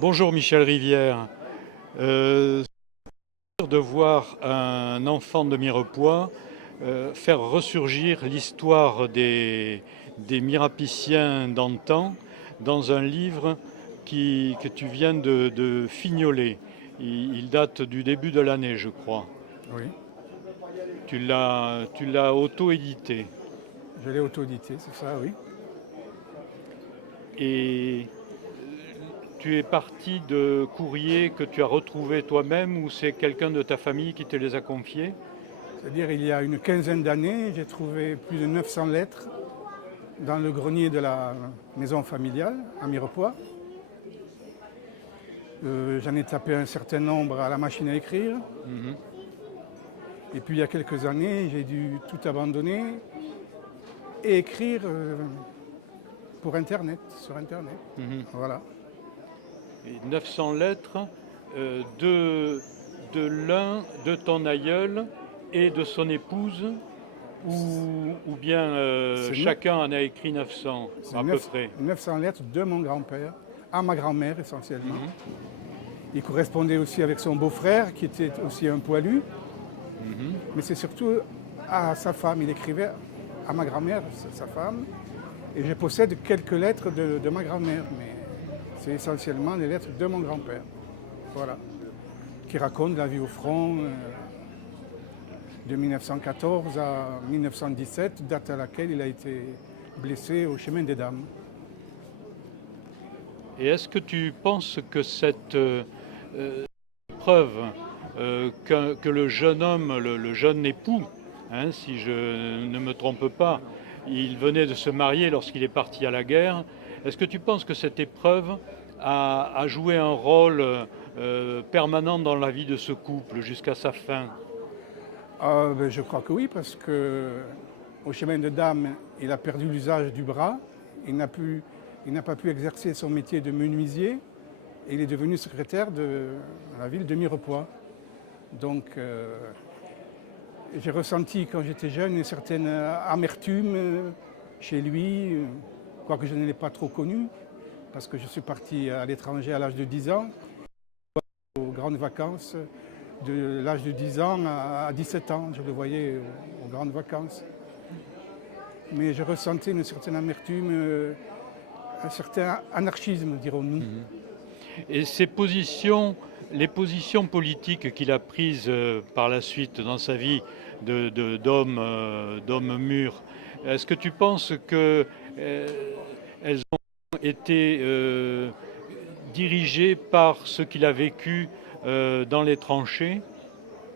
Bonjour Michel Rivière. De voir un enfant de Mirepoix faire ressurgir l'histoire des Mirapiciens d'antan dans un livre que tu viens de fignoler. Il date du début de l'année, je crois. Oui, Tu l'as auto-édité. je l'ai auto-édité, c'est ça, oui. Et tu es parti de courriers que tu as retrouvés toi-même ou c'est quelqu'un de ta famille qui te les a confiés? C'est-à-dire, il y a une quinzaine d'années, j'ai trouvé plus de 900 lettres dans le grenier de la maison familiale à Mirepoix. J'en ai tapé un certain nombre à la machine à écrire. Mhm. Et puis, il y a quelques années, j'ai dû tout abandonner et écrire pour Internet, sur Internet. Mhm. Voilà. Et 900 lettres de l'un de ton aïeul et de son épouse, ou bien C'est chacun en a écrit 900 C'est à peu près. 900 lettres de mon grand-père, à ma grand-mère essentiellement. Mhm. Il correspondait aussi avec son beau-frère, qui était aussi un poilu. Mhm. Mais c'est surtout à sa femme. Il écrivait à ma grand-mère, sa femme. Et je possède quelques lettres de ma grand-mère, mais c'est essentiellement les lettres de mon grand-père. Voilà. Qui racontent la vie au front de 1914 à 1917, date à laquelle il a été blessé au chemin des Dames. Et est-ce que tu penses que cette preuve que le jeune homme, le jeune époux, hein, si je ne me trompe pas, il venait de se marier lorsqu'il est parti à la guerre, est-ce que tu penses que cette épreuve a joué un rôle permanent dans la vie de ce couple jusqu'à sa fin? Je crois que oui, parce que au chemin de Dames, il a perdu l'usage du bras. Il n'a pas pu exercer son métier de menuisier. Et il est devenu secrétaire de la ville de Mirepoix. Donc, j'ai ressenti quand j'étais jeune une certaine amertume chez lui, quoique je ne l'ai pas trop connu, parce que je suis parti à l'étranger à l'âge de 10 ans, aux grandes vacances, de l'âge de 10 ans à 17 ans, je le voyais aux grandes vacances. Mais je ressentais une certaine amertume, un certain anarchisme, dirons-nous. Et les positions politiques qu'il a prises par la suite dans sa vie d'homme mûr, est-ce que tu penses qu'elles ont été dirigées par ce qu'il a vécu dans les tranchées?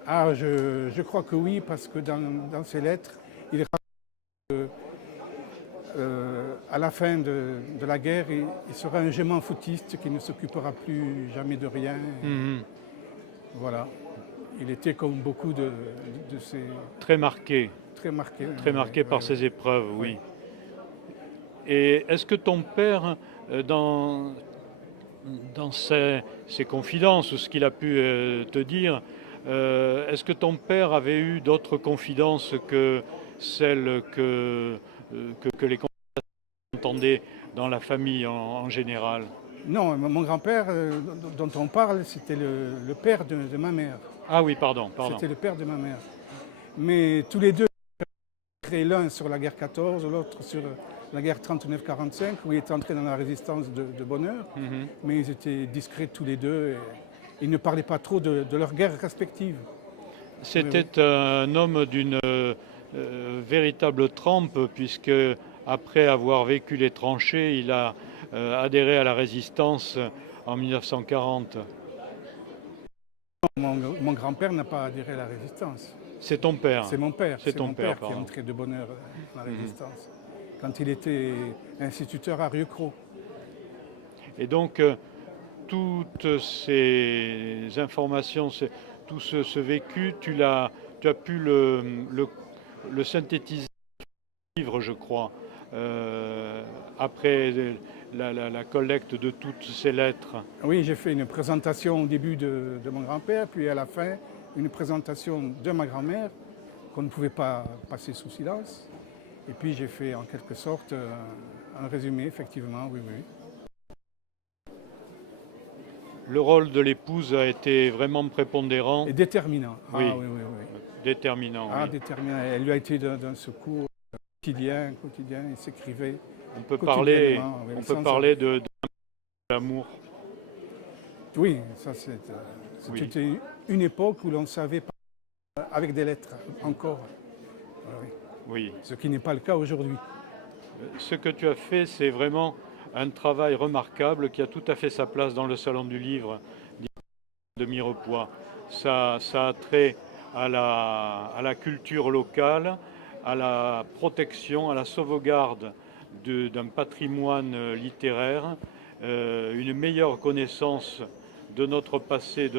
Ah, je crois que oui, parce que dans ses lettres, il raconte qu'à la fin de la guerre, il sera un géant foutiste qui ne s'occupera plus jamais de rien. Mhm. Voilà. Il était comme beaucoup de ces... Très marqué. Très marqué par ouais. ces épreuves, oui. Et est-ce que ton père, dans ses confidences, ou ce qu'il a pu te dire, est-ce que ton père avait eu d'autres confidences que celles que les entendaient dans la famille en général? Non, mon grand-père dont on parle, c'était le père de ma mère. Ah oui, pardon. C'était le père de ma mère. Mais tous les deux, l'un sur la guerre 14, l'autre sur la guerre 39-45, où ils étaient entrés dans la résistance de bonne heure. Mhm. Mais ils étaient discrets tous les deux. Et ils ne parlaient pas trop de leurs guerres respectives. C'était un homme d'une véritable trempe, puisque après avoir vécu les tranchées, il a adhéré à la résistance en 1940. Mon grand-père n'a pas adhéré à la résistance. C'est ton père. C'est mon père. C'est ton père, qui est pardon. entré de bonne heure dans la résistance. Quand il était instituteur à Rieucros. Et donc, toutes ces informations, tout ce vécu, tu as pu le synthétiser dans un livre, je crois, après la collecte de toutes ces lettres. Oui, j'ai fait une présentation au début de mon grand-père, puis à la fin, une présentation de ma grand-mère, qu'on ne pouvait pas passer sous silence. Et puis j'ai fait en quelque sorte un résumé, effectivement, oui, oui. Le rôle de l'épouse a été vraiment prépondérant. Et déterminant. Oui. Ah oui, oui, oui. Déterminant. Ah, Oui. déterminant. Elle lui a été d'un secours quotidien. Il s'écrivait On peut parler, oui, on peut parler de l'amour. Oui, ça c'était Oui. une époque où l'on savait parler avec des lettres encore. Oui. Oui. Ce qui n'est pas le cas aujourd'hui. Ce que tu as fait, c'est vraiment un travail remarquable qui a tout à fait sa place dans le Salon du Livre de Mirepoix. Ça a trait à la culture locale, à la protection, à la sauvegarde d'un patrimoine littéraire, une meilleure connaissance de notre passé,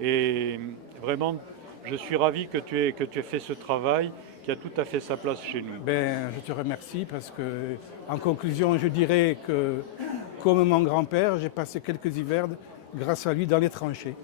et vraiment, je suis ravi que tu aies fait ce travail qui a tout à fait sa place chez nous. Ben, je te remercie parce que, en conclusion, je dirais que, comme mon grand-père, j'ai passé quelques hivers grâce à lui dans les tranchées.